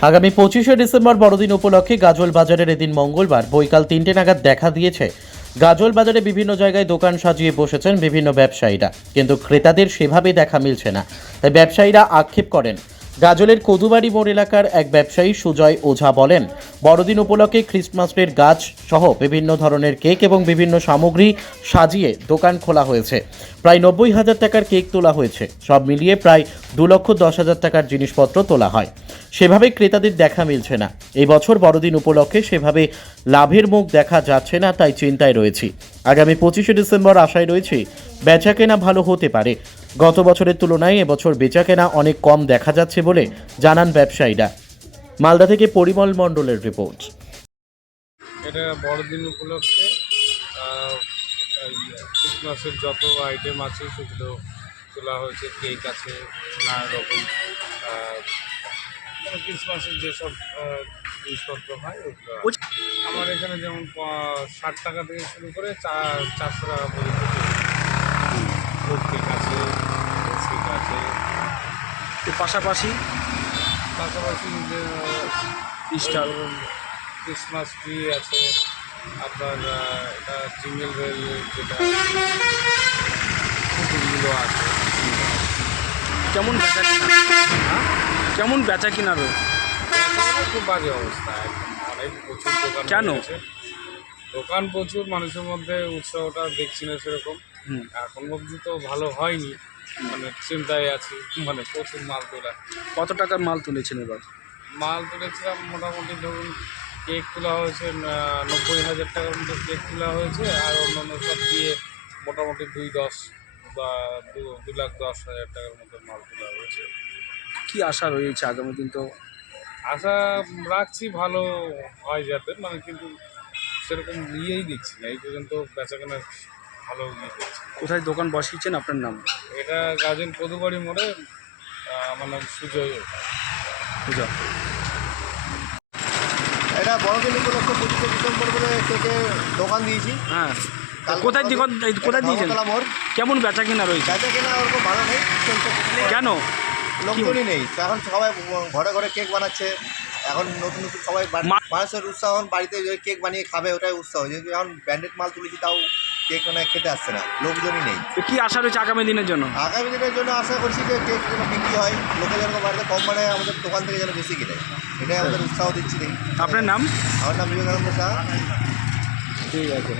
আগামী 25শে ডিসেম্বর বড়দিন উপলক্ষে গাজল বাজারের এদিন মঙ্গলবার বৈকাল 3টে নাগাদ দেখা দিয়েছে। গাজল বাজারে বিভিন্ন জায়গায় দোকান সাজিয়ে বসেছেন বিভিন্ন ব্যবসায়ীরা, কিন্তু ক্রেতাদের সেভাবে দেখা মিলছে না। তাই ব্যবসায়ীরা আক্ষেপ করেন। গাজলের কদুবাড়ি মোড় এলাকার এক ব্যবসায়ী সুজয় ওঝা বলেন, বড়দিন উপলক্ষে ক্রিসমাসের গাছ সহ বিভিন্ন ধরনের কেক এবং বিভিন্ন সামগ্রী সাজিয়ে দোকান খোলা হয়েছে। প্রায় 90,000 টাকার কেক তোলা হয়েছে। সব মিলিয়ে প্রায় 2,10,000 টাকার জিনিসপত্র তোলা হয়। সেভাবে ক্রেতাদের দেখা মিলছে না। এই বছর বড়দিন উপলক্ষে সেভাবে লাভের মুখ দেখা যাচ্ছে না, তাই চিন্তায় রয়েছি। আগামী 25শে ডিসেম্বর আশায় রয়েছি বেচাকেনা ভালো হতে পারে। গত বছরের তুলনায় এবছর বেচাকেনা অনেক কম দেখা যাচ্ছে বলে জানান ব্যবসায়ীরা। মালদা থেকে পরিমল মণ্ডলের রিপোর্ট। এটা বড়দিন উপলক্ষে এই ক্রিসমাসের যত আইটেম আছে সেগুলো তোলা হয়েছে। কেক আছে, নানা রকম ক্রিসমাসের যেসব জিনিসপত্র হয় ওগুলো। আমার এখানে যেমন 60 টাকা থেকে শুরু করে 400 টাকা পর্যন্ত কেক আছে, কেক আছে। পাশাপাশি পাশাপাশি যে স্টার ক্রিসমাস ট্রি আছে, আপনার এটা জিঙ্গেল বেল যেটা কুকুরগুলো আছে। কেমন বেচা কিনা? হ্যাঁ, কেমন বেচা কিনা রো? খুব বাজে অবস্থা একদম। অনেক প্রচুর দোকান কেন? হয়েছে। দোকান প্রচুর, মানুষের মধ্যে উৎসাহটা দেখছি না সেরকম। হুম। এখন অবধি তো ভালো হয়নি, মানে চিন্তায় আছি। মানে প্রচুর মাল তোলা, কত টাকার মাল তুলেছেন এবার? মাল তুলেছিলাম মোটামুটি ধরুন কেক তোলা হয়েছে 90,000 টাকার মতো কেক তোলা হয়েছে, আর অন্যান্য সব দিয়ে মোটামুটি 2-10 বা 2,10,000 টাকার মতো মাল তোলা হয়েছে। কি আশা রয়েছে আগামী দিন? তো আশা রাখছি ভালো হয় যাতে, মানে কিন্তু সেরকম ইয়েই দিচ্ছি না এই পর্যন্ত, বেচাকেনা ভালো ইয়ে দিচ্ছি না। কোথায় দোকান বসিয়েছেন, আপনার নাম? এটা গাজল কদুবাড়ি মোড়ে। আমার নাম সুজয়। পূজা। এটা বড়দিন উপলক্ষে 25শে ডিসেম্বর বলে কেকের দোকান দিয়েছি। হ্যাঁ, কোথায় কোথায় দিয়েছেন? ধর্মতলা মোড়। কেমন বেচা কিনা রয়েছে? বেচা কেনা ওরকম ভালো নেই, চলছে। কেন? লোকজনই নেই তো, এখন সবাই ঘরে ঘরে কেক বানাচ্ছে। এখন নতুন নতুন সবাই মানুষের উৎসাহ, এখন বাড়িতে যে কেক বানিয়ে খাবে ওটাই উৎসাহ। যেহেতু এখন ব্র্যান্ডেড মাল তুলেছি তাও কেক মানে খেতে আসছে না, লোকজনই নেই। তো কি আশা রয়েছে আগামী দিনের জন্য? আগামী দিনের জন্য আশা করছি যে কেক যেন বিক্রি হয়, লোকে যেন বাড়িতে কম বানায়, আমাদের দোকান থেকে যেন বেশি কিনে, এটাই আমাদের উৎসাহ দিচ্ছি। দেখি। আপনার নাম? আমার নাম বিবেকানন্দ শাহ। ঠিক আছে।